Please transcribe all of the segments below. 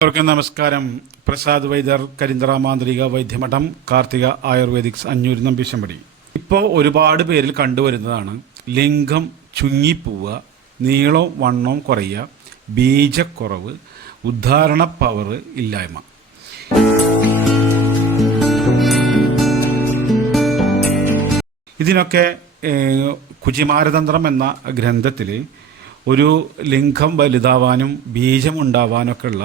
എല്ലാവർക്കും നമസ്കാരം. പ്രസാദ് വൈദ്യർ, കരിന്തറ മാന്ത്രിക വൈദ്യമഠം, കാർത്തിക ആയുർവേദിക്സ്, അഞ്ഞൂർ നമ്പീശമ്പടി. ഇപ്പോൾ ഒരുപാട് പേരിൽ കണ്ടുവരുന്നതാണ് ലിംഗം ചുങ്ങിപ്പോവുക, നീളവും വണ്ണവും കുറയുക, ബീജക്കുറവ്, ഉദ്ധാരണ പവർ ഇല്ലായ്മ. ഇതിനൊക്കെ കുചിമാരതന്ത്രം എന്ന ഗ്രന്ഥത്തിൽ ഒരു ലിംഗം വലുതാവാനും ബീജമുണ്ടാവാനൊക്കെ ഉള്ള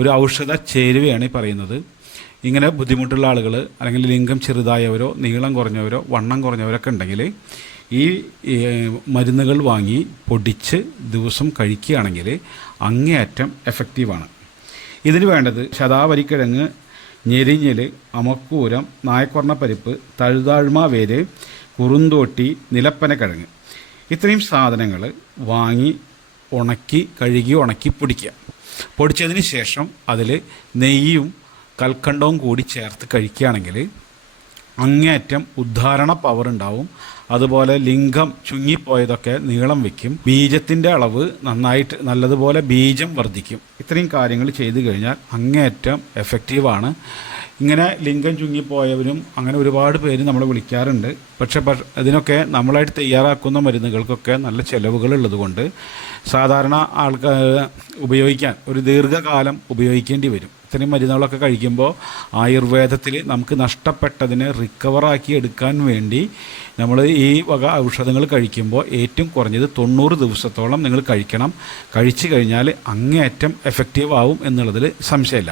ഒരു ഔഷധ ചേരുവയാണ് ഈ പറയുന്നത്. ഇങ്ങനെ ബുദ്ധിമുട്ടുള്ള ആളുകൾ, അല്ലെങ്കിൽ ലിംഗം ചെറുതായവരോ നീളം കുറഞ്ഞവരോ വണ്ണം കുറഞ്ഞവരൊക്കെ ഉണ്ടെങ്കിൽ ഈ മരുന്നുകൾ വാങ്ങി പൊടിച്ച് ദിവസം കഴിക്കുകയാണെങ്കിൽ അങ്ങേയറ്റം എഫക്റ്റീവാണ്. ഇതിന് വേണ്ടത് ശതാവരിക്കിഴങ്ങ്, ഞെരിഞ്ഞിൽ, അമക്കൂരം, നായക്കൊർണപ്പരിപ്പ്, തഴുതാഴ്മ വേര്, കുറുന്തോട്ടി, നിലപ്പനക്കിഴങ്ങ്, ഇത്രയും സാധനങ്ങൾ വാങ്ങി കഴുകി ഉണക്കി പൊടിക്കുക. പൊടിച്ചതിന് ശേഷം അതിൽ നെയ്യും കൽക്കണ്ടവും കൂടി ചേർത്ത് കഴിക്കുകയാണെങ്കിൽ അങ്ങേയറ്റം ഉദ്ധാരണ പവർ ഉണ്ടാവും. അതുപോലെ ലിംഗം ചുങ്ങിപ്പോയതൊക്കെ നീളം വയ്ക്കും, ബീജത്തിൻ്റെ അളവ് നല്ലതുപോലെ ബീജം വർദ്ധിക്കും. ഇത്രയും കാര്യങ്ങൾ ചെയ്തു കഴിഞ്ഞാൽ അങ്ങേയറ്റം എഫക്റ്റീവാണ്. ഇങ്ങനെ ലിംഗം ചുങ്ങിപ്പോയവരും അങ്ങനെ ഒരുപാട് പേര് നമ്മളെ വിളിക്കാറുണ്ട്. പക്ഷേ അതിനൊക്കെ നമ്മളായിട്ട് തയ്യാറാക്കുന്ന മരുന്നുകൾക്കൊക്കെ നല്ല ചിലവുകളുള്ളത് കൊണ്ട് സാധാരണ ആൾക്കാർ ഉപയോഗിക്കാൻ ഒരു ദീർഘകാലം ഉപയോഗിക്കേണ്ടി വരും. ഇത്രയും മരുന്നുകളൊക്കെ കഴിക്കുമ്പോൾ ആയുർവേദത്തിൽ നമുക്ക് നഷ്ടപ്പെട്ടതിനെ റിക്കവറാക്കി എടുക്കാൻ വേണ്ടി നമ്മൾ ഈ വക ഔഷധങ്ങൾ കഴിക്കുമ്പോൾ ഏറ്റവും കുറഞ്ഞത് 90 ദിവസത്തോളം നിങ്ങൾ കഴിക്കണം. കഴിച്ചു കഴിഞ്ഞാൽ അങ്ങേയറ്റം എഫക്റ്റീവ് ആവും എന്നുള്ളതിൽ സംശയമില്ല.